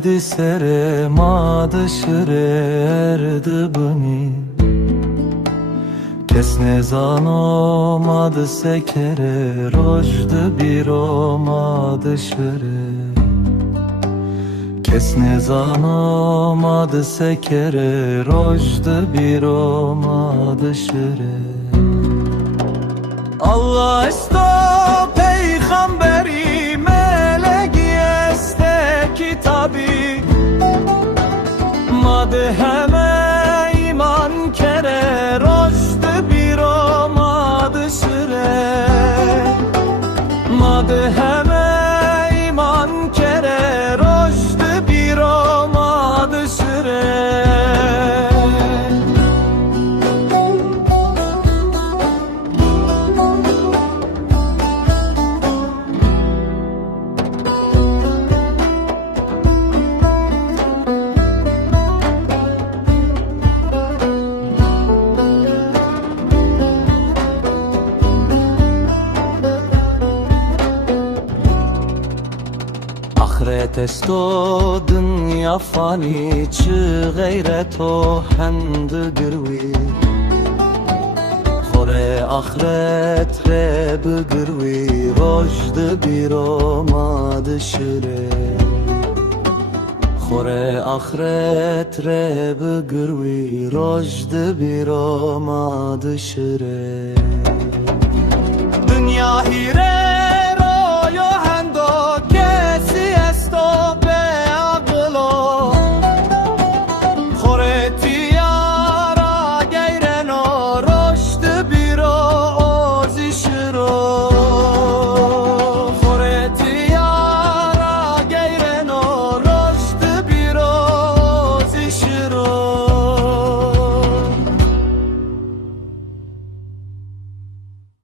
Yerdi sere madı şirerdi beni Kesne zano madı sekere Rojdu bir o madı şire Kesne zano madı sekere Rojdu bir o madı şire Allah esto peygamberi kitabı Madı heme iman kere Rojdu bir o madı şire Madı heme iman kere Rojdu bir o madı şire Ahret esto dünya fani çı gayret o hendı gırvi Khore ahret re bgırvi Rojdu bir o madı şire Khore ahret re bgırvi Rojdu bir o madı şire Dünya hire